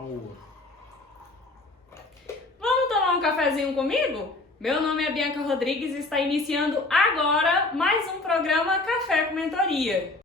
Vamos tomar um cafezinho comigo? Meu nome é Bianca Rodrigues e está iniciando agora mais um programa Café com Mentoria.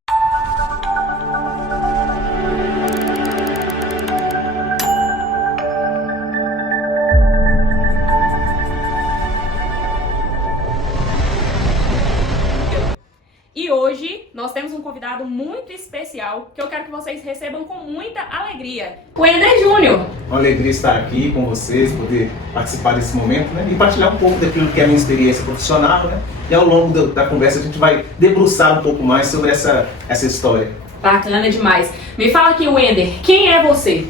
E hoje nós temos um convidado muito especial que eu quero que vocês recebam com muita alegria. O Ender Júnior. Uma alegria estar aqui com vocês, poder participar desse momento, né? E partilhar um pouco daquilo que é a minha experiência profissional, né? E ao longo da conversa a gente vai debruçar um pouco mais sobre essa história. Bacana demais. Me fala aqui, Ender, quem é você?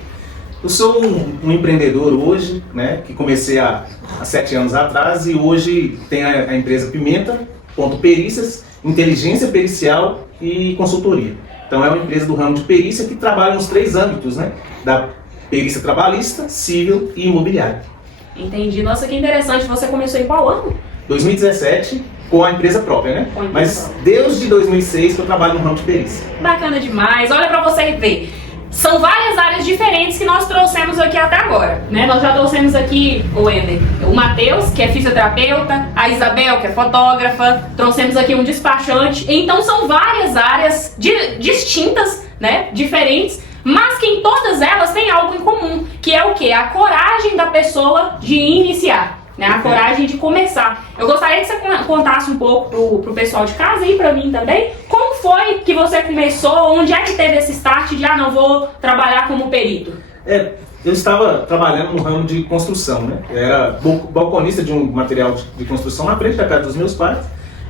Eu sou um empreendedor hoje, né? Que comecei há 7 anos atrás e hoje tem a empresa Pimenta.Perícias, inteligência pericial e consultoria. Então é uma empresa do ramo de perícia que trabalha nos 3 âmbitos, né? Da perícia trabalhista, civil e imobiliária. Entendi. Nossa, que interessante. Você começou em qual ano? 2017, com a empresa própria, né? Mas desde 2006 que eu trabalho no ramo de perícia. Bacana demais. Olha pra você ver. São várias áreas diferentes que nós trouxemos aqui até agora, né? Nós já trouxemos aqui o Ender, o Matheus, que é fisioterapeuta, a Isabel, que é fotógrafa, trouxemos aqui um despachante. Então são várias áreas distintas, né? Diferentes, mas que em todas elas tem algo em comum, que é o quê? A coragem da pessoa de iniciar, né? A coragem de começar. Eu gostaria que você contasse um pouco pro pessoal de casa e pra mim também, como foi que você começou, onde é que teve esse start de, não vou trabalhar como perito? Eu estava trabalhando no ramo de construção, né? Eu era balconista de um material de construção na frente da casa dos meus pais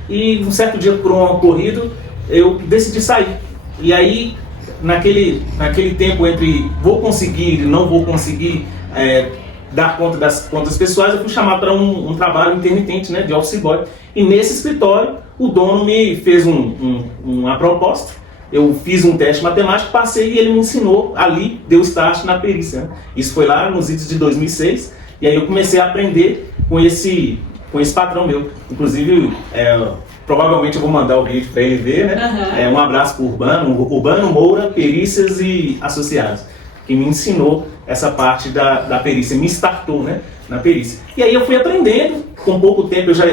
e um certo dia, por um ocorrido, eu decidi sair. E aí, naquele tempo entre vou conseguir e não vou conseguir dar conta das contas pessoais, eu fui chamado para um trabalho intermitente, né, de office boy. E nesse escritório, o dono me fez uma proposta, eu fiz um teste matemático, passei e ele me ensinou, ali deu start na perícia. Né? Isso foi lá nos idos de 2006, e aí eu comecei a aprender com esse patrão meu. Inclusive, provavelmente eu vou mandar o vídeo para ele ver, né? Um abraço para o Urbano Moura, Perícias e Associados, que me ensinou essa parte da perícia, me startou, né, na perícia. E aí eu fui aprendendo, com pouco tempo eu já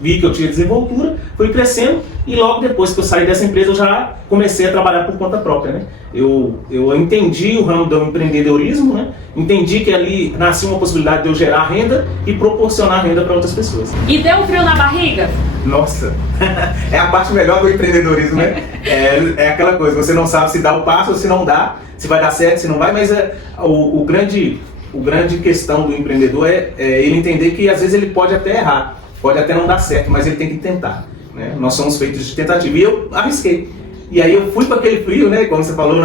vi que eu tinha desenvoltura, fui crescendo e logo depois que eu saí dessa empresa eu já comecei a trabalhar por conta própria, né. Eu entendi o ramo do empreendedorismo, né, entendi que ali nascia uma possibilidade de eu gerar renda e proporcionar renda para outras pessoas. E deu frio na barriga? Nossa, é a parte melhor do empreendedorismo, né? É aquela coisa, você não sabe se dá o passo ou se não dá, se vai dar certo, se não vai, mas o grande questão do empreendedor é ele entender que às vezes ele pode até errar, pode até não dar certo, mas ele tem que tentar, né? Nós somos feitos de tentativa e eu arrisquei. E aí eu fui para aquele frio, né, como você falou,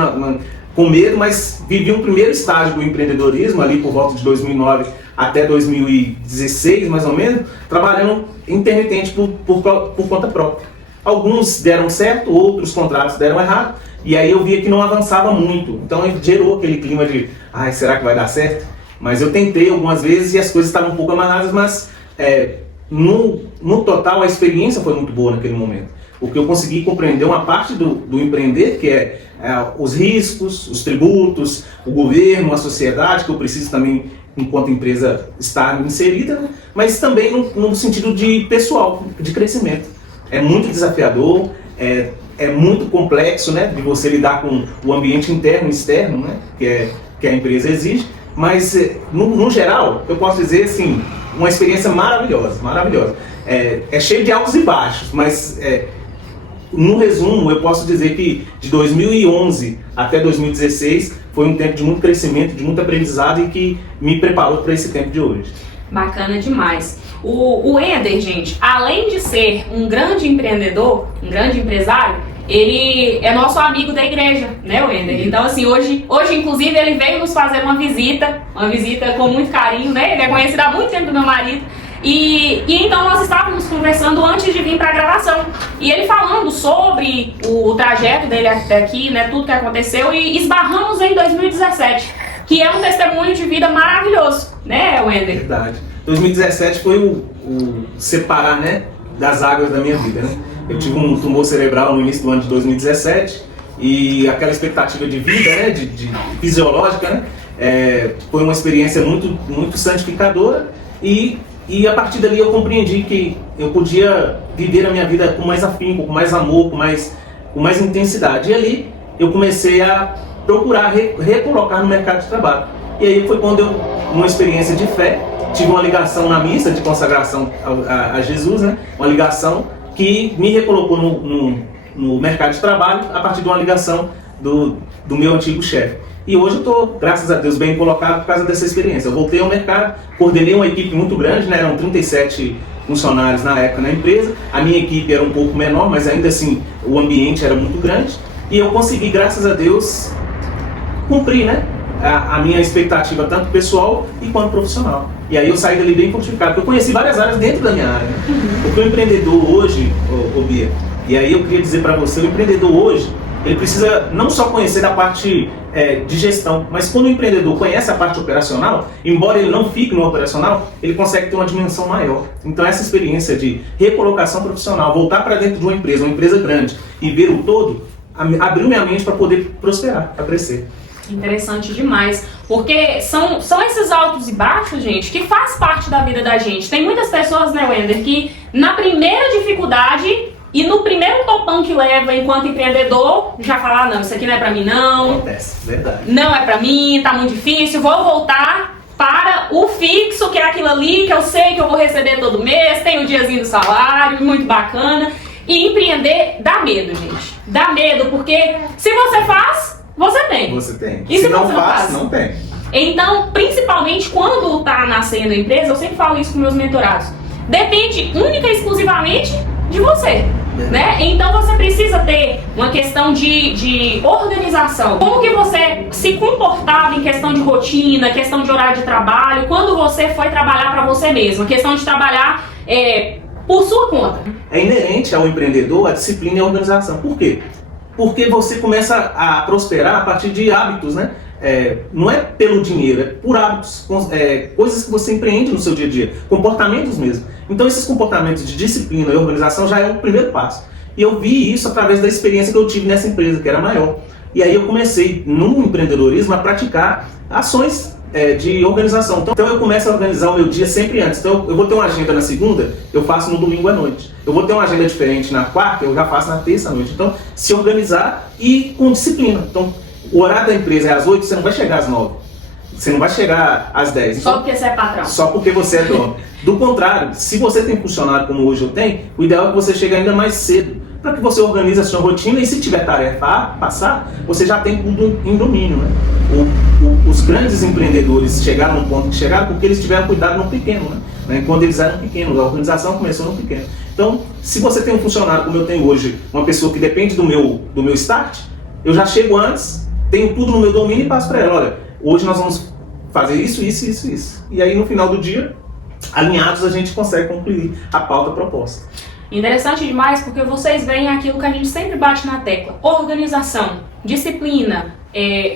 com medo, mas vivi um primeiro estágio do empreendedorismo ali por volta de 2009 até 2016, mais ou menos, trabalhando intermitente por conta própria. Alguns deram certo, outros contratos deram errado, e aí eu via que não avançava muito. Então gerou aquele clima de, será que vai dar certo? Mas eu tentei algumas vezes e as coisas estavam um pouco amarradas, mas no total a experiência foi muito boa naquele momento. Porque eu consegui compreender uma parte do empreender, que é os riscos, os tributos, o governo, a sociedade, que eu preciso também, enquanto empresa, estar inserida, né? Mas também no sentido de pessoal, de crescimento. É muito desafiador, é muito complexo, né, de você lidar com o ambiente interno e externo, né, que a empresa exige, mas no geral, eu posso dizer assim, uma experiência maravilhosa, maravilhosa. É cheio de altos e baixos, mas no resumo, eu posso dizer que de 2011 até 2016 foi um tempo de muito crescimento, de muito aprendizado e que me preparou para esse tempo de hoje. Bacana demais. O Ender, gente, além de ser um grande empreendedor, um grande empresário, ele é nosso amigo da igreja, né, o Ender? Então, assim, hoje inclusive, ele veio nos fazer uma visita com muito carinho, né? Ele é conhecido há muito tempo do meu marido. E então nós estávamos conversando antes de vir para a gravação. E ele falando sobre o trajeto dele até aqui, né, tudo que aconteceu, e esbarramos em 2017, que é um testemunho de vida maravilhoso, né, Ender? Verdade. 2017 foi o separar, né, das águas da minha vida, né? Eu tive um tumor cerebral no início do ano de 2017 e aquela expectativa de vida, né, de fisiológica, né, foi uma experiência muito, muito santificadora e a partir dali eu compreendi que eu podia viver a minha vida com mais afinco, com mais amor, com mais intensidade. E ali eu comecei a procurar recolocar no mercado de trabalho. E aí foi quando eu, numa experiência de fé, tive uma ligação na missa de consagração a Jesus, né? Uma ligação que me recolocou no mercado de trabalho a partir de uma ligação do meu antigo chefe. E hoje eu estou, graças a Deus, bem colocado por causa dessa experiência. Eu voltei ao mercado, coordenei uma equipe muito grande, né? Eram 37 funcionários na época na empresa. A minha equipe era um pouco menor, mas ainda assim o ambiente era muito grande. E eu consegui, graças a Deus, cumprir, né, a minha expectativa, tanto pessoal e quanto profissional. E aí eu saí dali bem fortificado, porque eu conheci várias áreas dentro da minha área. Né? Porque o empreendedor hoje, Bia, e aí eu queria dizer para você, o empreendedor hoje, ele precisa não só conhecer da parte de gestão, mas quando o empreendedor conhece a parte operacional, embora ele não fique no operacional, ele consegue ter uma dimensão maior. Então essa experiência de recolocação profissional, voltar para dentro de uma empresa grande e ver o todo, abriu minha mente para poder prosperar, para crescer. Interessante demais, porque são esses altos e baixos, gente, que faz parte da vida da gente. Tem muitas pessoas, né, Wender, que na primeira dificuldade e no primeiro topão que leva enquanto empreendedor, já fala, não, isso aqui não é pra mim não. Acontece, verdade. Não é pra mim, tá muito difícil, vou voltar para o fixo, que é aquilo ali que eu sei que eu vou receber todo mês, tem o diazinho do salário, muito bacana. E empreender dá medo, gente. Dá medo, porque se você faz, você tem. Você tem. E se não você faz, não tem. Então, principalmente quando está nascendo a empresa, eu sempre falo isso com meus mentorados, depende única e exclusivamente de você. Né? Então você precisa ter uma questão de organização. Como que você se comportava em questão de rotina, questão de horário de trabalho, quando você foi trabalhar para você mesmo, questão de trabalhar por sua conta. É inerente ao empreendedor a disciplina e a organização. Por quê? Porque você começa a prosperar a partir de hábitos, né? Não é pelo dinheiro, é por hábitos, coisas que você empreende no seu dia a dia, comportamentos mesmo. Então esses comportamentos de disciplina e organização já é o primeiro passo. E eu vi isso através da experiência que eu tive nessa empresa, que era maior. E aí eu comecei, no empreendedorismo, a praticar ações de organização. Então eu começo a organizar o meu dia sempre antes. Então eu vou ter uma agenda na segunda, eu faço no domingo à noite. Eu vou ter uma agenda diferente na quarta, eu já faço na terça à noite. Então se organizar e com disciplina. Então o horário da empresa é às 8, você não vai chegar às 9. Você não vai chegar às 10. Só porque você é patrão. Só porque você é dono. Do contrário, se você tem funcionário como hoje eu tenho, o ideal é que você chegue ainda mais cedo, para que você organize a sua rotina e se tiver tarefa a passar, você já tem tudo em domínio. Né? Os grandes empreendedores chegaram no ponto que chegaram porque eles tiveram cuidado no pequeno. Né? Quando eles eram pequenos, a organização começou no pequeno. Então, se você tem um funcionário como eu tenho hoje, uma pessoa que depende do meu start, eu já chego antes, tenho tudo no meu domínio e passo para ela, olha, hoje nós vamos fazer isso, isso, isso, isso. E aí no final do dia, alinhados, a gente consegue concluir a pauta proposta. Interessante demais, porque vocês veem aquilo que a gente sempre bate na tecla: organização, disciplina,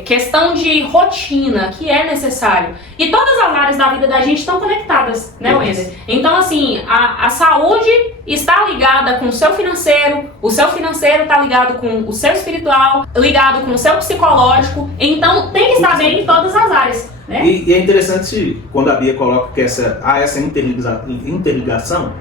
questão de rotina, que é necessário. E todas as áreas da vida da gente estão conectadas, né, Wender? Então, assim, a saúde está ligada com o seu financeiro está ligado com o seu espiritual, ligado com o seu psicológico. Então, tem que estar bem em todas as áreas, né? E é interessante quando a Bia coloca que há essa interligação,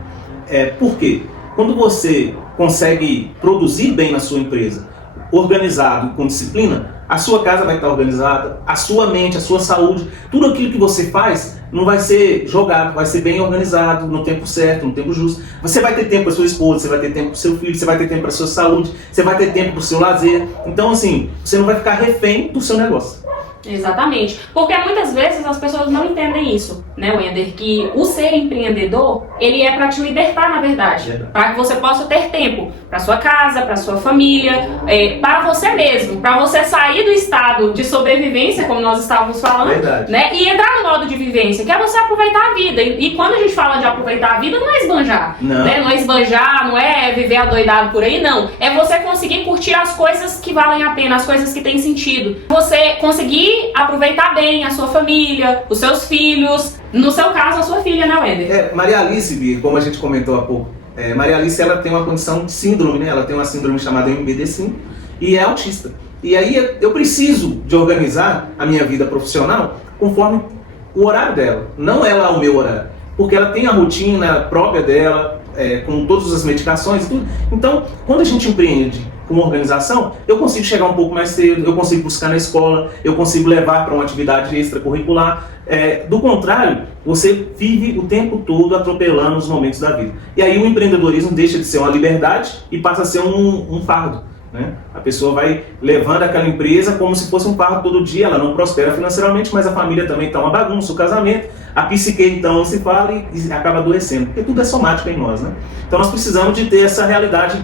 por quê? Quando você consegue produzir bem na sua empresa, organizado, com disciplina, a sua casa vai estar organizada, a sua mente, a sua saúde, tudo aquilo que você faz não vai ser jogado, vai ser bem organizado, no tempo certo, no tempo justo. Você vai ter tempo para sua esposa, você vai ter tempo para o seu filho, você vai ter tempo para a sua saúde, você vai ter tempo para o seu lazer. Então, assim, você não vai ficar refém do seu negócio. Exatamente, porque muitas vezes as pessoas não entendem isso, né, Wender? Que o ser empreendedor, ele é para te libertar, na verdade, para que você possa ter tempo para sua casa, para sua família, para você mesmo, para você sair do estado de sobrevivência, como nós estávamos falando, né, e entrar no modo de vivência, que é você aproveitar a vida. E quando a gente fala de aproveitar a vida, não é esbanjar, né? Não é esbanjar, não é viver adoidado por aí, não. É você conseguir curtir as coisas que valem a pena, as coisas que têm sentido. Você conseguir aproveitar bem a sua família, os seus filhos, no seu caso a sua filha, né, Wender? Maria Alice, como a gente comentou há pouco, Maria Alice, ela tem uma condição de síndrome, né? Ela tem uma síndrome chamada MBD5 e é autista. E aí eu preciso de organizar a minha vida profissional conforme o horário dela, não ela o meu horário, porque ela tem a rotina própria dela, com todas as medicações e tudo. Então, quando a gente empreende com uma organização, eu consigo chegar um pouco mais cedo, eu consigo buscar na escola, eu consigo levar para uma atividade extracurricular. Do contrário, você vive o tempo todo atropelando os momentos da vida. E aí o empreendedorismo deixa de ser uma liberdade e passa a ser um fardo, né? A pessoa vai levando aquela empresa como se fosse um fardo todo dia, ela não prospera financeiramente, mas a família também está uma bagunça, o casamento, a psique então não se fala e acaba adoecendo, porque tudo é somático em nós, né? Então nós precisamos de ter essa realidade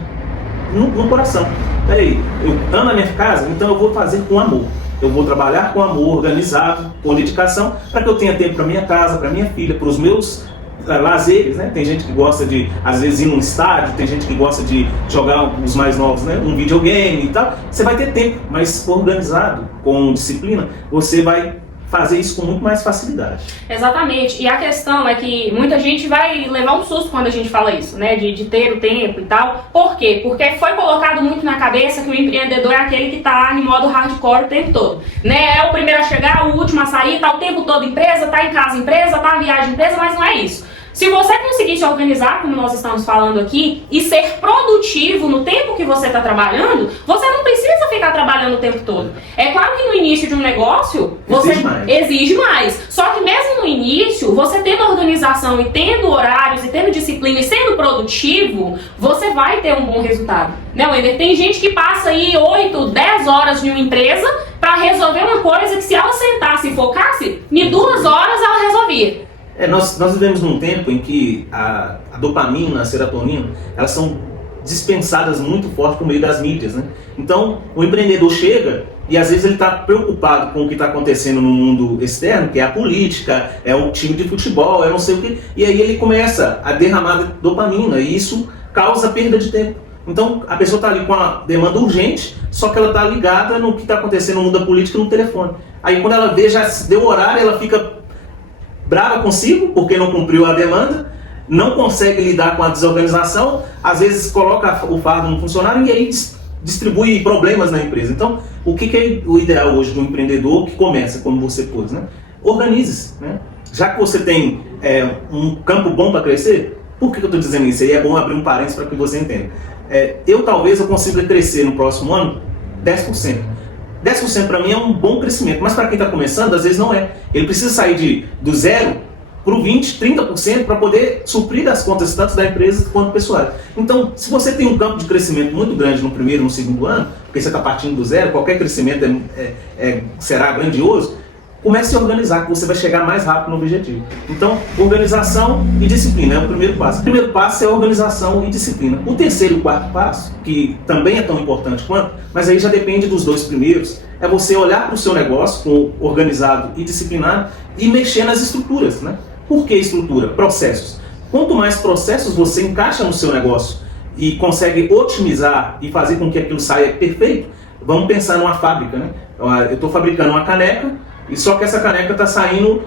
no coração. Peraí, eu amo a minha casa, então eu vou fazer com amor. Eu vou trabalhar com amor, organizado, com dedicação, para que eu tenha tempo para minha casa, para minha filha, para os meus lazeres, né? Tem gente que gosta de, às vezes, ir num estádio, tem gente que gosta de jogar, os mais novos, né? Um videogame e tal. Você vai ter tempo, mas organizado, com disciplina, você vai fazer isso com muito mais facilidade. Exatamente, e a questão é que muita gente vai levar um susto quando a gente fala isso, né, de ter o tempo e tal. Por quê? Porque foi colocado muito na cabeça que o empreendedor é aquele que tá em modo hardcore o tempo todo, né, é o primeiro a chegar, o último a sair, tá o tempo todo empresa, tá em casa empresa, tá em viagem empresa, mas não é isso. Se você conseguir se organizar, como nós estamos falando aqui, e ser produtivo no tempo que você está trabalhando, você não precisa ficar trabalhando o tempo todo. É claro que no início de um negócio, você exige mais. Só que mesmo no início, você tendo organização e tendo horários e tendo disciplina e sendo produtivo, você vai ter um bom resultado. Né, Wender? Tem gente que passa aí 8, 10 horas em uma empresa para resolver uma coisa que se ela sentasse e focasse, em 2 horas ela resolvia. Nós vivemos num tempo em que a dopamina, a serotonina, elas são dispensadas muito forte por meio das mídias, né? Então, o empreendedor chega e às vezes ele está preocupado com o que está acontecendo no mundo externo, que é a política, é o time de futebol, é não sei o que, e aí ele começa a derramar dopamina e isso causa perda de tempo. Então, a pessoa está ali com a demanda urgente, só que ela está ligada no que está acontecendo no mundo da política no telefone. Aí quando ela vê, já deu horário, ela fica brava consigo, porque não cumpriu a demanda, não consegue lidar com a desorganização, às vezes coloca o fardo no funcionário e aí distribui problemas na empresa. Então, o que é o ideal hoje do empreendedor que começa, como você pôs, né? Organize-se, né? Já que você tem um campo bom para crescer, por que eu estou dizendo isso? Aí é bom abrir um parênteses para que você entenda. Talvez eu consiga crescer no próximo ano 10%. 10% para mim é um bom crescimento, mas para quem está começando, às vezes não é. Ele precisa sair do 0 para o 20%, 30% para poder suprir as contas tanto da empresa quanto pessoal. Então, se você tem um campo de crescimento muito grande no primeiro e no segundo ano, porque você está partindo do 0, qualquer crescimento será grandioso, comece a se organizar, que você vai chegar mais rápido no objetivo. Então, organização e disciplina é o primeiro passo. O primeiro passo é organização e disciplina. O terceiro e o quarto passo, que também é tão importante quanto, mas aí já depende dos 2 primeiros, é você olhar para o seu negócio organizado e disciplinado e mexer nas estruturas, né? Por que estrutura? Processos. Quanto mais processos você encaixa no seu negócio e consegue otimizar e fazer com que aquilo saia perfeito, vamos pensar numa fábrica, né? Eu estou fabricando uma caneca, e só que essa caneca está saindo,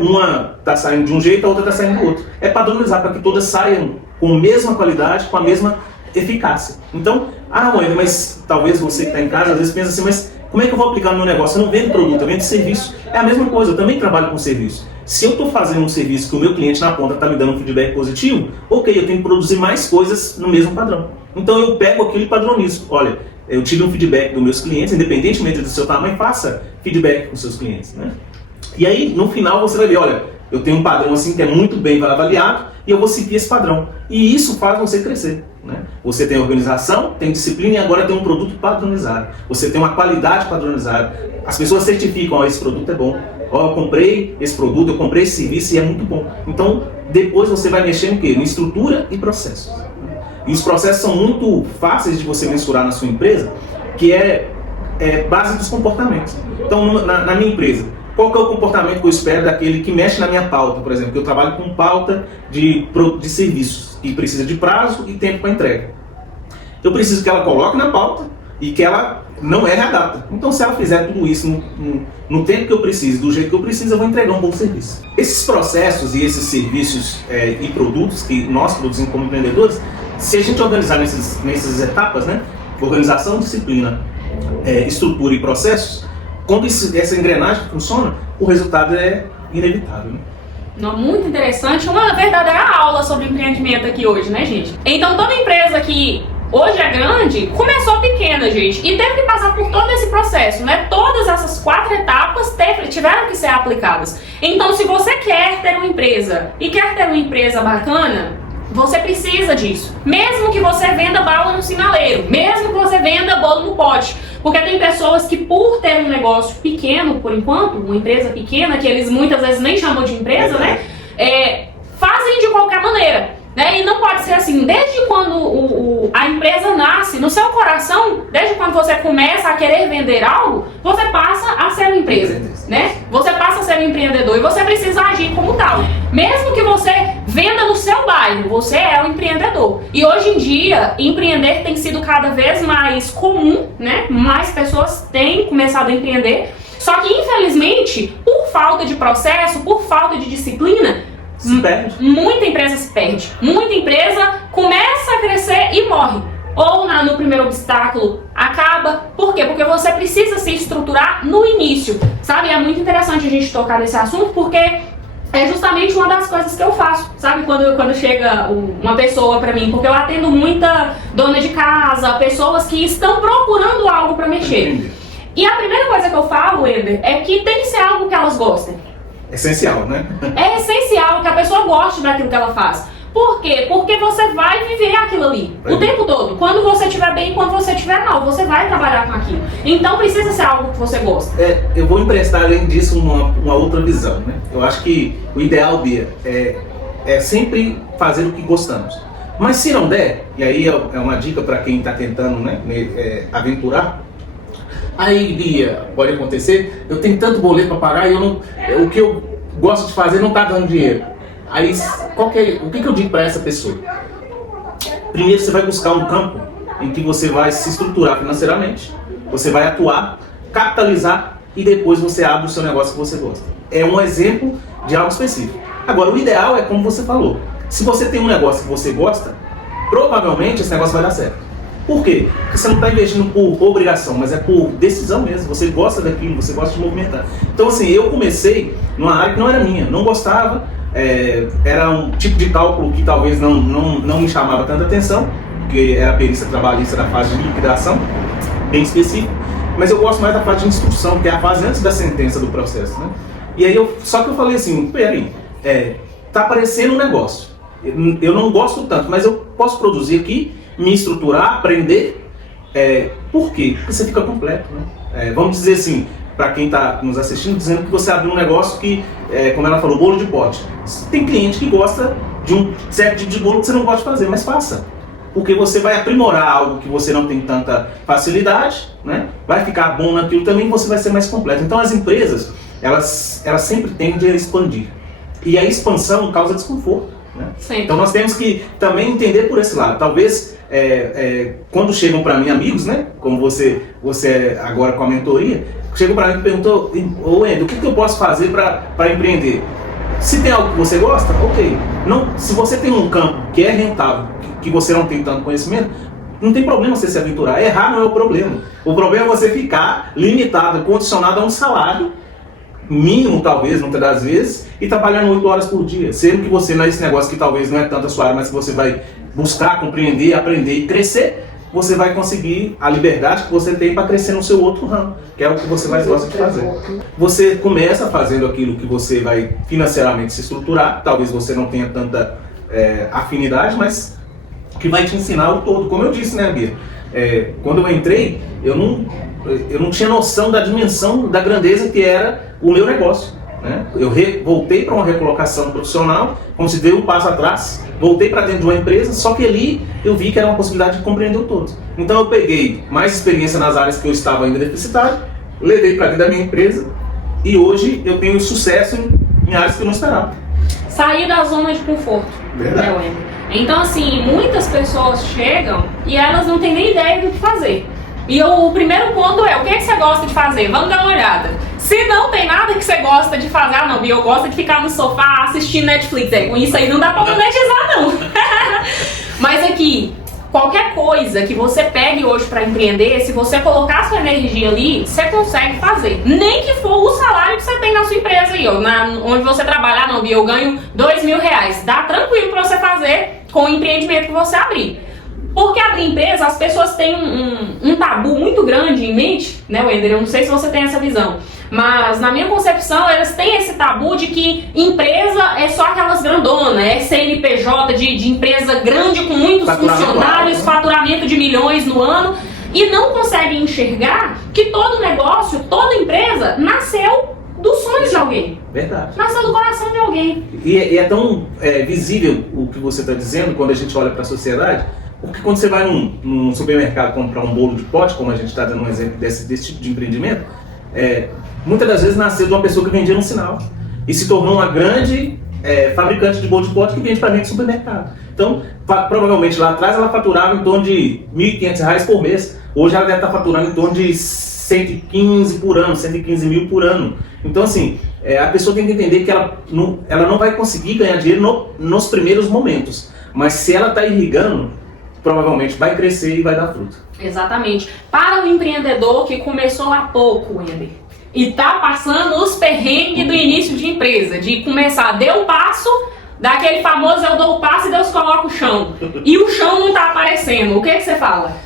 uma está saindo de um jeito, a outra está saindo do outro. É padronizar para que todas saiam com a mesma qualidade, com a mesma eficácia. Então, mas talvez você que está em casa, às vezes pensa assim, mas como é que eu vou aplicar no meu negócio? Eu não vendo produto, eu vendo serviço. É a mesma coisa, eu também trabalho com serviço. Se eu estou fazendo um serviço que o meu cliente na ponta está me dando um feedback positivo, ok, eu tenho que produzir mais coisas no mesmo padrão. Então eu pego aquilo e padronizo. Olha, eu tive um feedback dos meus clientes, independentemente do seu tamanho, faça feedback com seus clientes, né? E aí, no final, você vai ver, olha, eu tenho um padrão assim que é muito bem avaliado e eu vou seguir esse padrão. E isso faz você crescer, né? Você tem organização, tem disciplina e agora tem um produto padronizado. Você tem uma qualidade padronizada. As pessoas certificam, esse produto é bom. Eu comprei esse produto, eu comprei esse serviço e é muito bom. Então, depois você vai mexer no quê? Em estrutura e processos. E os processos são muito fáceis de você mensurar na sua empresa, que é base dos comportamentos. Então, na minha empresa, qual que é o comportamento que eu espero daquele que mexe na minha pauta, por exemplo, que eu trabalho com pauta de serviços, que precisa de prazo e tempo para entrega. Eu preciso que ela coloque na pauta e que ela não erre a data. Então, se ela fizer tudo isso no tempo que eu preciso, do jeito que eu preciso, eu vou entregar um bom serviço. Esses processos e esses serviços e produtos que nós produzimos como empreendedores, se a gente organizar nessas etapas, né? Organização, disciplina, estrutura e processos, quando essa engrenagem funciona, o resultado é inevitável, né? Muito interessante, uma verdadeira aula sobre empreendimento aqui hoje, né, gente? Então, toda empresa que hoje é grande, começou pequena, gente, e teve que passar por todo esse processo, né? Todas essas 4 etapas tiveram que ser aplicadas. Então, se você quer ter uma empresa e quer ter uma empresa bacana, você precisa disso. Mesmo que você venda bala no sinaleiro, mesmo que você venda bolo no pote. Porque tem pessoas que, por ter um negócio pequeno, por enquanto, uma empresa pequena, que eles muitas vezes nem chamam de empresa, né? Fazem de qualquer maneira. Né? E não pode ser assim, desde quando a empresa nasce, no seu coração, desde quando você começa a querer vender algo, você passa a ser uma empresa, né? Você passa a ser um empreendedor e você precisa agir como tal. Mesmo que você venda no seu bairro, você é um empreendedor. E hoje em dia, empreender tem sido cada vez mais comum, né? Mais pessoas têm começado a empreender. Só que, infelizmente, por falta de processo, por falta de disciplina, muita empresa se perde. Muita empresa começa a crescer e morre. Ou no primeiro obstáculo acaba. Por quê? Porque você precisa se estruturar no início. Sabe? É muito interessante a gente tocar nesse assunto, porque é justamente uma das coisas que eu faço. Sabe? Quando chega uma pessoa pra mim, porque eu atendo muita dona de casa, pessoas que estão procurando algo pra mexer. E a primeira coisa que eu falo, Eder, é que tem que ser algo que elas gostem. Essencial, né? É essencial que a pessoa goste daquilo que ela faz. Por quê? Porque você vai viver aquilo ali o tempo todo. Quando você estiver bem, quando você estiver mal, você vai trabalhar com aquilo. Então precisa ser algo que você gosta. Eu vou emprestar, além disso, uma outra visão, né? Eu acho que o ideal, Bia, é sempre fazer o que gostamos. Mas se não der, e aí é uma dica para quem está tentando, né, aventurar. Aí, Bia, pode acontecer, eu tenho tanto boleto para pagar e o que eu gosto de fazer não está dando dinheiro. Aí, o que eu digo para essa pessoa? Primeiro, você vai buscar um campo em que você vai se estruturar financeiramente, você vai atuar, capitalizar e depois você abre o seu negócio que você gosta. É um exemplo de algo específico. Agora, o ideal é como você falou. Se você tem um negócio que você gosta, provavelmente esse negócio vai dar certo. Por quê? Porque você não está investindo por obrigação, mas é por decisão mesmo. Você gosta daquilo, você gosta de movimentar. Então, assim, eu comecei numa área que não era minha, não gostava, era um tipo de cálculo que talvez não me chamava tanta atenção, porque era a perícia trabalhista da fase de liquidação, bem específico, mas eu gosto mais da fase de instrução, que é a fase antes da sentença do processo, né? E aí, só que eu falei assim, peraí, tá aparecendo um negócio, eu não gosto tanto, mas eu posso produzir aqui, me estruturar, aprender. Por quê? Porque você fica completo, né? Vamos dizer assim, para quem está nos assistindo, dizendo que você abriu um negócio que, como ela falou, bolo de pote. Tem cliente que gosta de um certo tipo de bolo que você não gosta de fazer, mas faça. Porque você vai aprimorar algo que você não tem tanta facilidade, né? Vai ficar bom naquilo também e você vai ser mais completo. Então as empresas, elas sempre tendem a expandir. E a expansão causa desconforto, né? Então nós temos que também entender por esse lado. Talvez quando chegam para mim amigos, né, como você agora com a mentoria, chegam para mim e perguntam: ô Ender, o que eu posso fazer para empreender? Se tem algo que você gosta, ok. Se você tem um campo que é rentável, que você não tem tanto conhecimento, não tem problema você se aventurar. Errar não é o problema. O problema é você ficar limitado, condicionado a um salário mínimo, talvez, muitas das vezes, e trabalhando 8 horas por dia. Sendo que você, nesse negócio que talvez não é tanto a sua área, mas que você vai buscar, compreender, aprender e crescer, você vai conseguir a liberdade que você tem para crescer no seu outro ramo, que é o que você mais gosta de fazer. Você começa fazendo aquilo que você vai financeiramente se estruturar, talvez você não tenha tanta afinidade, mas que vai te ensinar o todo. Como eu disse, né, Bia? Quando eu entrei, eu não tinha noção da dimensão, da grandeza que era o meu negócio, né? Eu voltei para uma recolocação profissional, considerei um passo atrás, voltei para dentro de uma empresa, só que ali eu vi que era uma possibilidade de compreender o todo. Então eu peguei mais experiência nas áreas que eu estava ainda deficitário, levei para dentro da minha empresa e hoje eu tenho sucesso em áreas que eu não esperava. Sair da zona de conforto. Verdade. Né, Wender? Então, assim, muitas pessoas chegam e elas não têm nem ideia do que fazer. E o primeiro ponto é: o que você gosta de fazer? Vamos dar uma olhada. Se não tem nada que você gosta de fazer, não, Bia, eu gosto de ficar no sofá assistindo Netflix. Com isso aí não dá pra monetizar, não. Mas aqui, qualquer coisa que você pegue hoje para empreender, se você colocar sua energia ali, você consegue fazer. Nem que for o salário que você tem na sua empresa aí, ó, onde você trabalhar, não, eu ganho R$2.000. Dá tranquilo para você fazer com o empreendimento que você abrir. Porque abrir empresa, as pessoas têm um tabu muito grande em mente, né, Wender? Eu não sei se você tem essa visão, mas na minha concepção, elas têm esse tabu de que empresa é só aquelas grandonas, é CNPJ de empresa grande com muitos funcionários, faturamento de milhões no ano, e não conseguem enxergar que todo negócio, toda empresa nasceu dos sonhos de alguém. Verdade. Nasceu do coração de alguém. E é tão visível o que você está dizendo quando a gente olha para a sociedade. Porque quando você vai num supermercado comprar um bolo de pote, como a gente está dando um exemplo desse tipo de empreendimento, muitas das vezes nasceu de uma pessoa que vendia no sinal e se tornou uma grande fabricante de bolo de pote que vende para dentro do supermercado. Então, provavelmente lá atrás ela faturava em torno de R$1.500 por mês. Hoje ela deve estar faturando em torno de 115 por ano, 115 mil por ano. Então, assim, a pessoa tem que entender que ela não vai conseguir ganhar dinheiro nos primeiros momentos, mas se ela está irrigando, provavelmente vai crescer e vai dar fruto. Exatamente. Para o empreendedor que começou há pouco, Wender, e está passando os perrengues do início de empresa, de começar, deu o passo, daquele famoso eu dou o passo e Deus coloca o chão, e o chão não está aparecendo, o que você fala?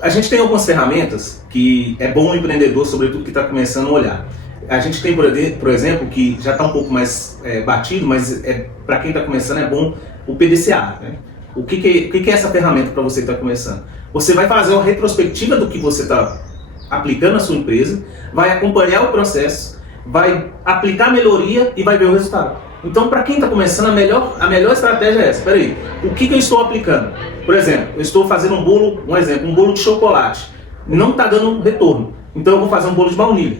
A gente tem algumas ferramentas que é bom o empreendedor, sobretudo que está começando a olhar. A gente tem, por exemplo, que já está um pouco mais batido, mas para quem está começando é bom o PDCA, né? O que é essa ferramenta para você que está começando? Você vai fazer uma retrospectiva do que você está aplicando na sua empresa, vai acompanhar o processo, vai aplicar a melhoria e vai ver o resultado. Então, para quem está começando, a melhor estratégia é essa. Espera aí, o que eu estou aplicando? Por exemplo, eu estou fazendo um bolo de chocolate. Não está dando retorno. Então, eu vou fazer um bolo de baunilha.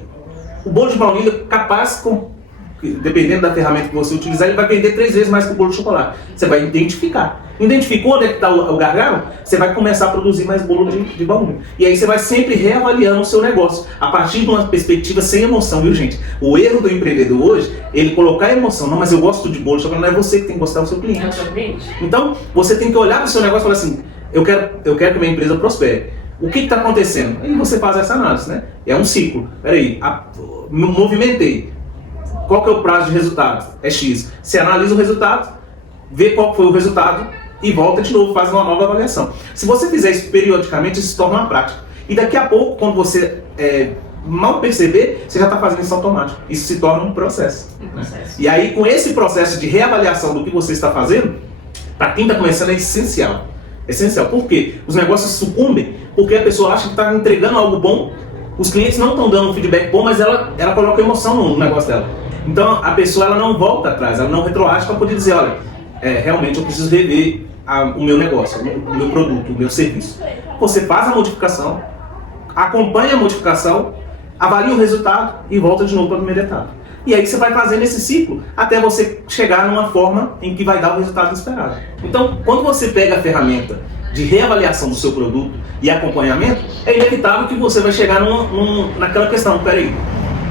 O bolo de baunilha, capaz, dependendo da ferramenta que você utilizar, ele vai vender 3 vezes mais que o bolo de chocolate. Você vai identificar. Identificou onde é que está o gargalo? Você vai começar a produzir mais bolo de baunilha. E aí você vai sempre reavaliando o seu negócio, a partir de uma perspectiva sem emoção, viu, gente? O erro do empreendedor hoje, ele colocar a emoção. Não, mas eu gosto de bolo de chocolate. Não é você que tem que gostar do seu cliente. É o seu cliente. Então, você tem que olhar para o seu negócio e falar assim, eu quero que minha empresa prospere. O que está acontecendo? Aí você faz essa análise, né? É um ciclo. Peraí, movimentei. Qual que é o prazo de resultado? É X. Você analisa o resultado, vê qual foi o resultado e volta de novo, faz uma nova avaliação. Se você fizer isso periodicamente, isso se torna uma prática. E daqui a pouco, quando você mal perceber, você já está fazendo isso automático. Isso se torna um processo. Né? E aí, com esse processo de reavaliação do que você está fazendo, para quem está começando é essencial. Essencial. Por quê? Os negócios sucumbem porque a pessoa acha que está entregando algo bom, os clientes não estão dando um feedback bom, mas ela coloca emoção no negócio dela. Então a pessoa ela não volta atrás, ela não retroage para poder dizer, olha, realmente eu preciso rever o meu negócio, o meu produto, o meu serviço. Você faz a modificação, acompanha a modificação, avalia o resultado e volta de novo para a primeira etapa. E aí você vai fazendo esse ciclo até você chegar numa forma em que vai dar o resultado esperado. Então, quando você pega a ferramenta de reavaliação do seu produto e acompanhamento, é inevitável que você vai chegar naquela questão, peraí,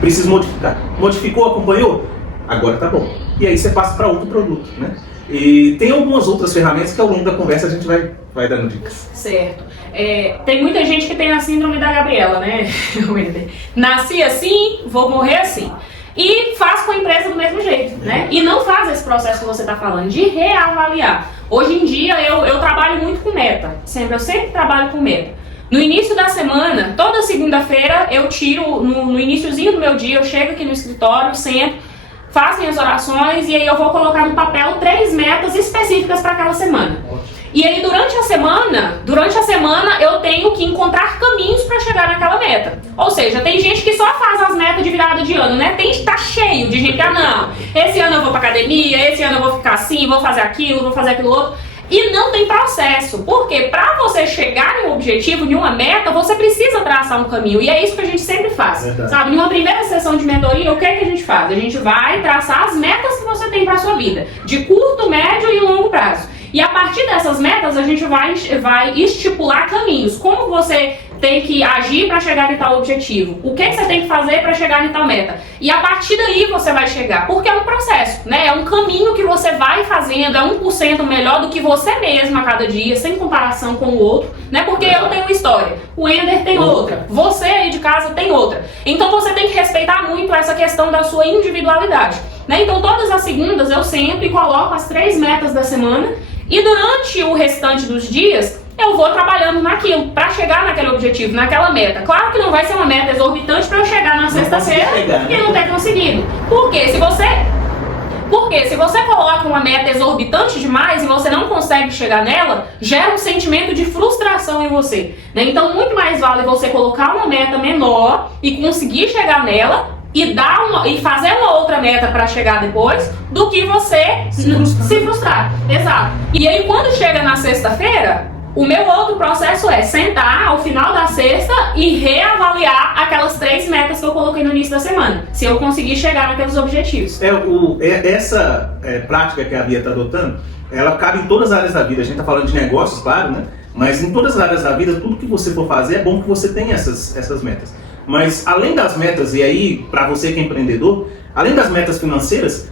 preciso modificar. Modificou, acompanhou? Agora tá bom. E aí você passa para outro produto, né? E tem algumas outras ferramentas que ao longo da conversa a gente vai dando dicas. Certo. Tem muita gente que tem a síndrome da Gabriela, né? Nasci assim, vou morrer assim. E faz com a empresa do mesmo jeito, né? E não faz esse processo que você está falando, de reavaliar. Hoje em dia eu trabalho muito com meta. Eu sempre trabalho com meta. No início da semana, toda segunda-feira, eu tiro, no iniciozinho do meu dia, eu chego aqui no escritório, sento, faço minhas orações e aí eu vou colocar no papel 3 metas específicas para aquela semana. E aí durante a semana eu tenho que encontrar caminhos para chegar naquela meta. Ou seja, tem gente que só faz as metas de virada de ano, né? Tá cheio de gente que, não, esse ano eu vou pra academia, esse ano eu vou ficar assim, vou fazer aquilo outro. E não tem processo, porque para você chegar em um objetivo, em uma meta, você precisa traçar um caminho. E é isso que a gente sempre faz, sabe? Em uma primeira sessão de mentoria, o que é que a gente faz? A gente vai traçar as metas que você tem para sua vida, de curto, médio e longo prazo. E a partir dessas metas, a gente vai estipular caminhos. Como você tem que agir para chegar em tal objetivo? O que você tem que fazer para chegar em tal meta? E a partir daí você vai chegar, porque é um processo, né? É um caminho que você vai fazendo, é 1% melhor do que você mesmo a cada dia, sem comparação com o outro, né? Porque eu tenho uma história, o Ender tem outra, você aí de casa tem outra. Então você tem que respeitar muito essa questão da sua individualidade, né? Então todas as segundas eu sento e coloco as 3 metas da semana e durante o restante dos dias eu vou trabalhando naquilo, para chegar naquele objetivo, naquela meta. Claro que não vai ser uma meta exorbitante para eu chegar na sexta-feira e não ter conseguido. Porque se você coloca uma meta exorbitante demais e você não consegue chegar nela, gera um sentimento de frustração em você, né? Então muito mais vale você colocar uma meta menor e conseguir chegar nela e fazer uma outra meta para chegar depois, do que você se frustrar. Exato. E aí quando chega na sexta-feira, o meu outro processo é sentar ao final da sexta e reavaliar aquelas 3 metas que eu coloquei no início da semana, se eu conseguir chegar naqueles objetivos. Essa prática que a Bia está adotando, ela cabe em todas as áreas da vida. A gente está falando de negócios, claro, né? Mas em todas as áreas da vida, tudo que você for fazer, é bom que você tenha essas metas. Mas além das metas, e aí, para você que é empreendedor, além das metas financeiras,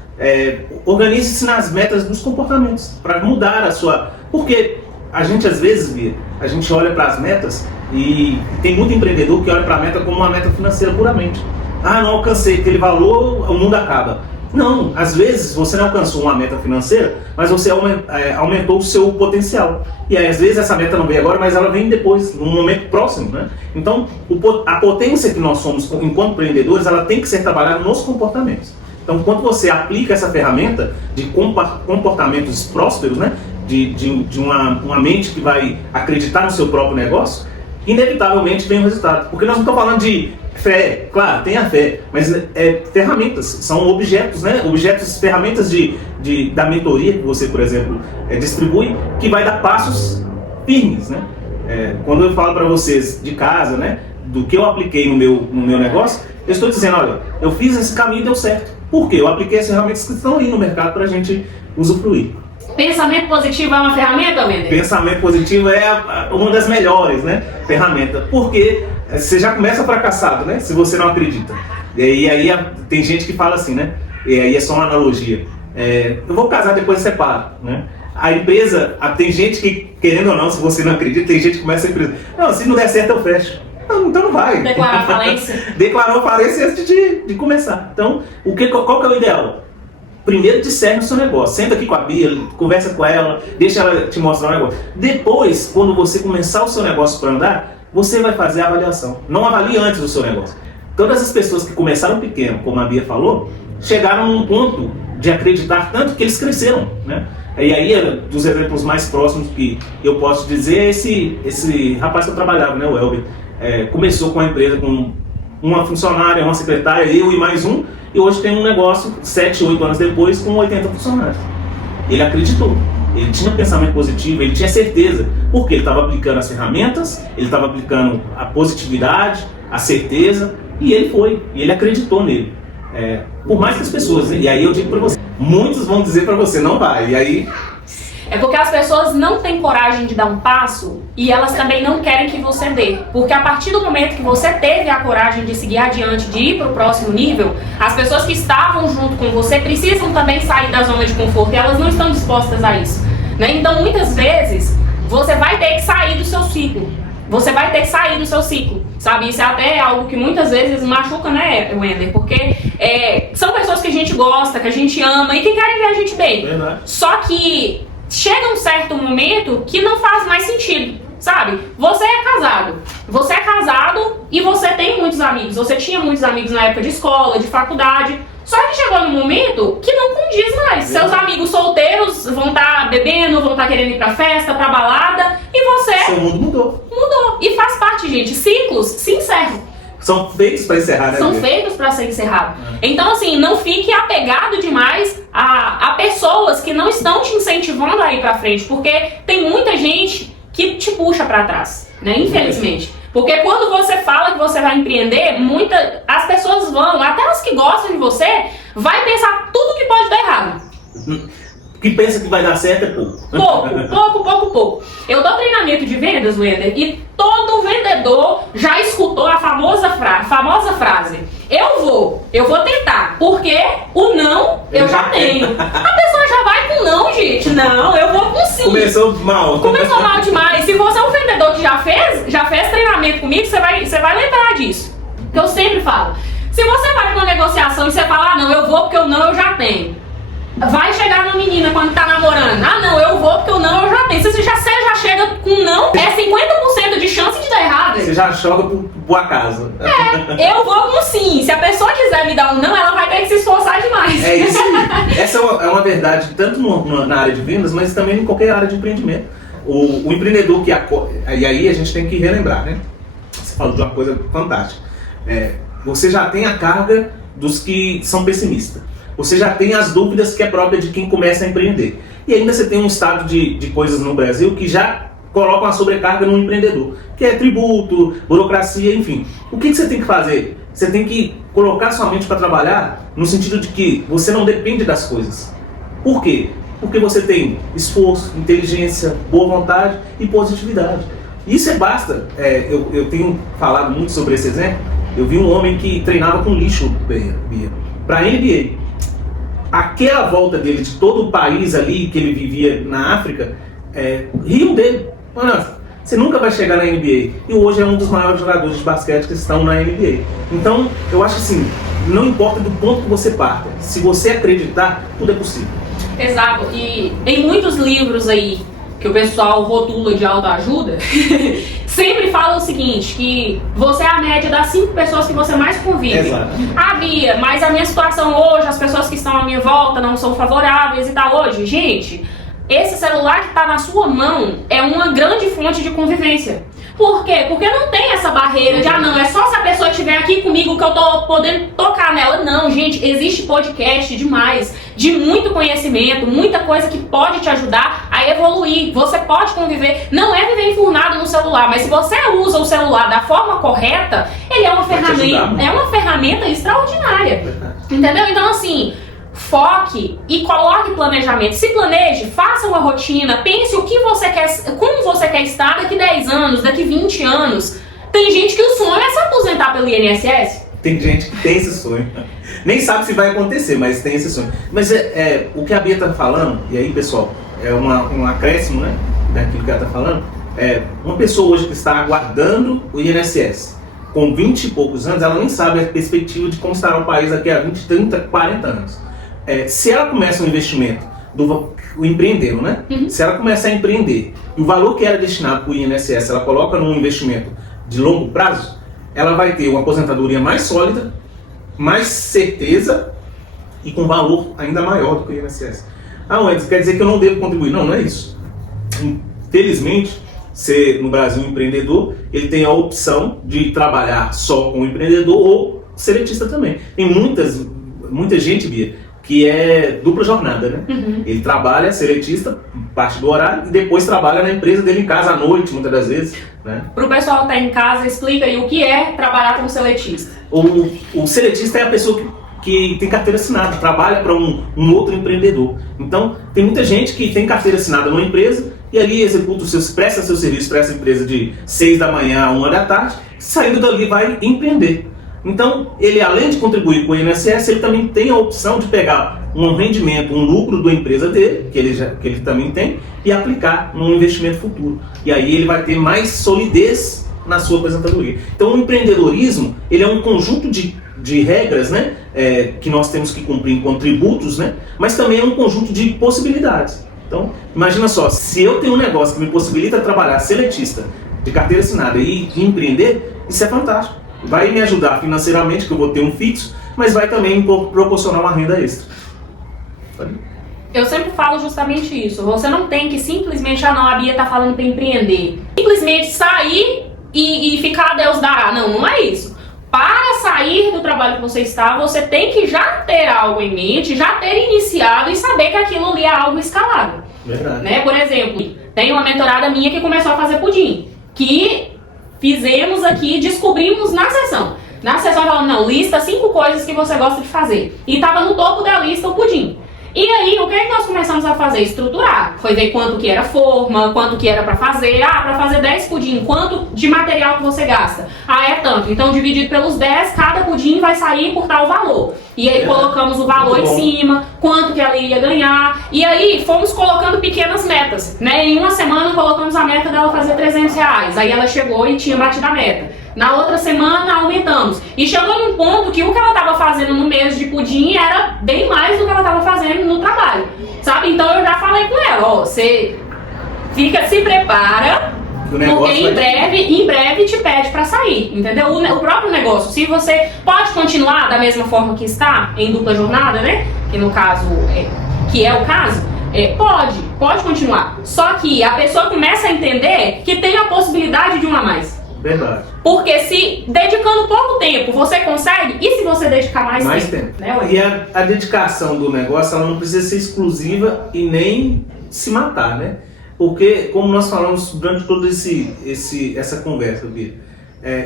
organize-se nas metas dos comportamentos, para mudar a sua... Porque a gente, às vezes, Bia, a gente olha para as metas e tem muito empreendedor que olha para a meta como uma meta financeira puramente. Ah, não alcancei aquele valor, o mundo acaba. Não, às vezes você não alcançou uma meta financeira, mas você aumentou o seu potencial. E aí, às vezes essa meta não vem agora, mas ela vem depois, num momento próximo, né? Então, a potência que nós somos enquanto empreendedores, ela tem que ser trabalhada nos comportamentos. Então, quando você aplica essa ferramenta de comportamentos prósperos, né? De uma mente que vai acreditar no seu próprio negócio, inevitavelmente vem o resultado. Porque nós não estamos falando de fé, claro, tem a fé, mas ferramentas, são objetos, né? Objetos, ferramentas da mentoria que você, por exemplo, distribui, que vai dar passos firmes, né? Quando eu falo para vocês de casa, né, do que eu apliquei no meu negócio, eu estou dizendo, olha, eu fiz esse caminho e deu certo. Por quê? Eu apliquei as ferramentas que estão aí no mercado para a gente usufruir. Pensamento positivo é uma ferramenta, Wender? Pensamento positivo é uma das melhores, né, ferramentas, porque você já começa fracassado, né, se você não acredita. E aí tem gente que fala assim, né, e aí é só uma analogia, eu vou casar, depois separo, né. A empresa, tem gente que, querendo ou não, se você não acredita, tem gente que começa a empresa, não, se não der certo eu fecho. Não, então não vai. Declarar falência. Declarou falência antes de começar. Então, qual que é o ideal? Primeiro discerne o seu negócio, senta aqui com a Bia, conversa com ela, deixa ela te mostrar o negócio. Depois, quando você começar o seu negócio para andar, você vai fazer a avaliação. Não avalie antes o seu negócio. Todas as pessoas que começaram pequeno, como a Bia falou, chegaram num ponto de acreditar tanto que eles cresceram, né? E aí, dos exemplos mais próximos que eu posso dizer, é esse rapaz que eu trabalhava, né, o Elber. Começou com a empresa com uma funcionária, uma secretária, eu e mais um, e hoje tem um negócio, 7, 8 anos depois, com 80 funcionários. Ele acreditou, ele tinha pensamento positivo, ele tinha certeza, porque ele estava aplicando as ferramentas, ele estava aplicando a positividade, a certeza, e ele acreditou nele. Por mais que as pessoas, e aí eu digo para você, muitos vão dizer para você, não vai, e aí... É porque as pessoas não têm coragem de dar um passo e elas também não querem que você dê. Porque a partir do momento que você teve a coragem de seguir adiante, de ir para o próximo nível, as pessoas que estavam junto com você precisam também sair da zona de conforto e elas não estão dispostas a isso, né? Então muitas vezes você vai ter que sair do seu ciclo. Você vai ter que sair do seu ciclo, sabe? Isso é até algo que muitas vezes machuca, né, Wender? Porque são pessoas que a gente gosta, que a gente ama e que querem ver a gente bem. Só que chega um certo momento que não faz mais sentido, sabe? Você é casado e você tem muitos amigos. Você tinha muitos amigos na época de escola, de faculdade. Só que chegou num momento que não condiz mais. Seus amigos solteiros vão estar bebendo, vão estar querendo ir pra festa, pra balada, e você... Seu mundo mudou. Mudou. E faz parte, gente. Ciclos se encerram. São feitos para encerrar, né? São feitos para ser encerrado. Então, assim, não fique apegado demais a pessoas que não estão te incentivando a ir pra frente, porque tem muita gente que te puxa para trás, né? Infelizmente. Porque quando você fala que você vai empreender, as pessoas vão, até as que gostam de você, vai pensar tudo que pode dar errado. que pensa que vai dar certo é pouco. Pouco. Eu dou treinamento de vendas, Wender, e todo vendedor já escutou a famosa frase: eu vou tentar, porque o não eu já tenho. A pessoa já vai com não, gente. Não, eu vou com sim. Começou mal demais. Se você é um vendedor que já fez treinamento comigo, você vai lembrar disso. Que eu sempre falo. Se você vai pra uma negociação e você fala, não, eu vou porque o não eu já tenho. Vai chegar uma menina quando tá namorando, não, eu vou porque o não eu já tenho. Se você já chega com não, é 50% de chance de dar errado. Você já joga pro acaso. Eu vou com sim. Se a pessoa quiser me dar um não, ela vai ter que se esforçar demais. É isso aí. Essa é uma verdade, tanto na área de vendas, mas também em qualquer área de empreendimento. O empreendedor que e aí a gente tem que relembrar, né? Você falou de uma coisa fantástica. Você já tem a carga dos que são pessimistas. Você já tem as dúvidas que é própria de quem começa a empreender. E ainda você tem um estado de coisas no Brasil que já colocam a sobrecarga no empreendedor, que é tributo, burocracia, enfim. O que você tem que fazer? Você tem que colocar sua mente para trabalhar no sentido de que você não depende das coisas. Por quê? Porque você tem esforço, inteligência, boa vontade e positividade. Isso basta. Eu tenho falado muito sobre esse exemplo. Eu vi um homem que treinava com lixo para a NBA. Aquela volta dele de todo o país ali que ele vivia na África, riam dele. Mano, você nunca vai chegar na NBA. E hoje é um dos maiores jogadores de basquete que estão na NBA. Então, eu acho assim, não importa do ponto que você parta. Se você acreditar, tudo é possível. Exato. E em muitos livros aí, que o pessoal rotula de autoajuda, sempre fala o seguinte, que você é a média das 5 pessoas que você mais convive. Exato. Bia, mas a minha situação hoje, as pessoas que estão à minha volta não são favoráveis e tal. Hoje, gente, esse celular que está na sua mão é uma grande fonte de convivência. Por quê? Porque não tem essa barreira de, não, é só se a pessoa estiver aqui comigo que eu tô podendo tocar nela. Não, gente, existe podcast demais, de muito conhecimento, muita coisa que pode te ajudar a evoluir. Você pode conviver, não é viver enfurnado no celular, mas se você usa o celular da forma correta, ele é uma ferramenta extraordinária. Entendeu? Então, assim, foque e coloque planejamento. Se planeje, faça uma rotina, pense o que você quer, como você quer estar daqui 10 anos, daqui 20 anos. Tem gente que o sonho é se aposentar pelo INSS. Tem gente que tem esse sonho. Nem sabe se vai acontecer, mas tem esse sonho. Mas o que a Bia está falando, e aí, pessoal, é um acréscimo, né, daquilo que ela está falando. Uma pessoa hoje que está aguardando o INSS, com 20 e poucos anos, ela nem sabe a perspectiva de como estará o país daqui a 20, 30, 40 anos. Se ela começa um investimento, o empreendendo, né? Se ela começa a empreender e o valor que era destinado para o INSS, ela coloca num investimento de longo prazo, ela vai ter uma aposentadoria mais sólida, mais certeza e com valor ainda maior do que o INSS. Mas quer dizer que eu não devo contribuir? Não, não é isso. Infelizmente, ser no Brasil um empreendedor, ele tem a opção de trabalhar só com o empreendedor ou seletista também. Tem muita gente, Bia, que é dupla jornada, né? Ele trabalha seletista, parte do horário, e depois trabalha na empresa dele em casa à noite, muitas das vezes, né? Para o pessoal que está em casa, explica aí o que é trabalhar como seletista. O seletista é a pessoa que tem carteira assinada, trabalha para um outro empreendedor. Então, tem muita gente que tem carteira assinada numa empresa e ali presta seu serviço para essa empresa de 6 da manhã a 1 da tarde, saindo dali vai empreender. Então, ele além de contribuir com o INSS, ele também tem a opção de pegar um rendimento, um lucro da empresa dele, que ele também tem, e aplicar num investimento futuro. E aí ele vai ter mais solidez na sua aposentadoria. Então, o empreendedorismo, ele é um conjunto de regras, né, que nós temos que cumprir enquanto tributos, né, mas também é um conjunto de possibilidades. Então, imagina só, se eu tenho um negócio que me possibilita trabalhar seletista, de carteira assinada e empreender, isso é fantástico. Vai me ajudar financeiramente, que eu vou ter um fixo, mas vai também proporcionar uma renda extra. Eu sempre falo justamente isso. Você não tem que simplesmente, a Bia tá falando para empreender. Simplesmente sair e ficar a Deus dará. Não é isso. Para sair do trabalho que você está, você tem que já ter algo em mente, já ter iniciado e saber que aquilo ali é algo escalável. Verdade. Né? Por exemplo, tem uma mentorada minha que começou a fazer pudim, que fizemos aqui, descobrimos na sessão. Na sessão falando, lista 5 coisas que você gosta de fazer. E estava no topo da lista o pudim. E aí, o que é que nós começamos a fazer? Estruturar. Foi ver quanto que era forma, quanto que era pra fazer. Ah, pra fazer 10 pudim, quanto de material que você gasta? Ah, é tanto. Então, dividido pelos 10, cada pudim vai sair por tal valor. E aí, colocamos o valor em cima, quanto que ela iria ganhar. E aí, fomos colocando pequenas metas, né? Em uma semana, colocamos a meta dela fazer R$300. Aí, ela chegou e tinha batido a meta. Na outra semana aumentamos. E chegou num ponto que o que ela estava fazendo no mês de pudim era bem mais do que ela estava fazendo no trabalho. Sabe? Então eu já falei com ela, ó, você se prepara, porque em breve te pede para sair, entendeu? O próprio negócio, se você pode continuar da mesma forma que está, em dupla jornada, né? Que no caso, que é o caso, pode continuar. Só que a pessoa começa a entender que tem a possibilidade de uma a mais. Verdade. Porque se dedicando pouco tempo você consegue, e se você dedicar mais tempo? Né, e a dedicação do negócio, ela não precisa ser exclusiva e nem se matar, né? Porque, como nós falamos durante toda essa conversa, Bia,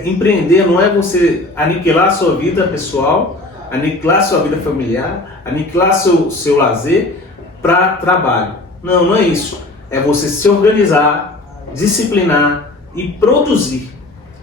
empreender não é você aniquilar a sua vida pessoal, aniquilar a sua vida familiar, aniquilar seu lazer para trabalho. Não é isso. É você se organizar, disciplinar e produzir.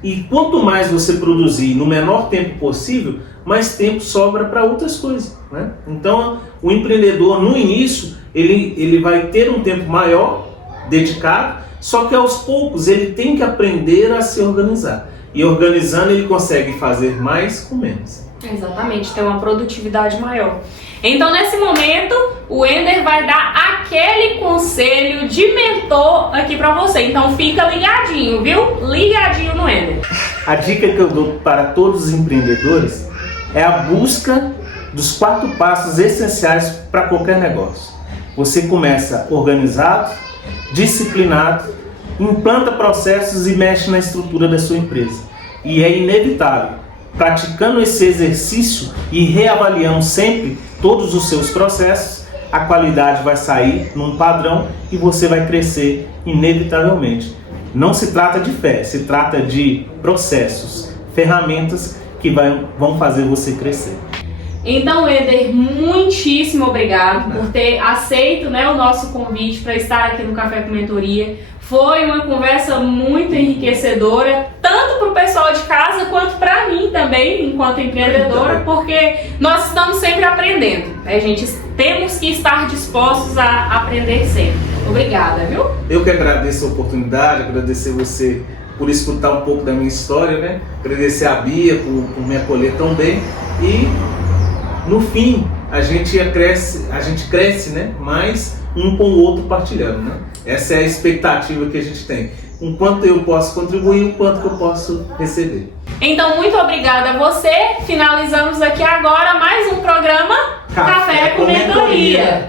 E quanto mais você produzir no menor tempo possível, mais tempo sobra para outras coisas, né? Então, o empreendedor, no início, ele vai ter um tempo maior dedicado, só que aos poucos ele tem que aprender a se organizar. E organizando, ele consegue fazer mais com menos. Exatamente, ter uma produtividade maior. Então, nesse momento, o Ender vai dar aquele conselho de mentor aqui pra você. Então, fica ligadinho, viu? Ligadinho no Ender. A dica que eu dou para todos os empreendedores é a busca dos 4 passos essenciais para qualquer negócio. Você começa organizado, disciplinado, implanta processos e mexe na estrutura da sua empresa. E é inevitável. Praticando esse exercício e reavaliando sempre todos os seus processos, a qualidade vai sair num padrão e você vai crescer inevitavelmente. Não se trata de fé, se trata de processos, ferramentas que vão fazer você crescer. Então, Ender, muitíssimo obrigado por ter aceito, né, o nosso convite para estar aqui no Café com Mentoria. Foi uma conversa muito enriquecedora, tanto para o pessoal de casa quanto para mim também, enquanto empreendedora, porque nós estamos sempre aprendendo, né, gente? Temos que estar dispostos a aprender sempre. Obrigada, viu? Eu que agradeço a oportunidade, agradecer você por escutar um pouco da minha história, né? Agradecer a Bia por me acolher tão bem e no fim a gente cresce, né? Mais um com o outro partilhando, né? Essa é a expectativa que a gente tem. O quanto eu posso contribuir, o quanto que eu posso receber. Então, muito obrigada a você. Finalizamos aqui agora mais um programa Café com Mentoria.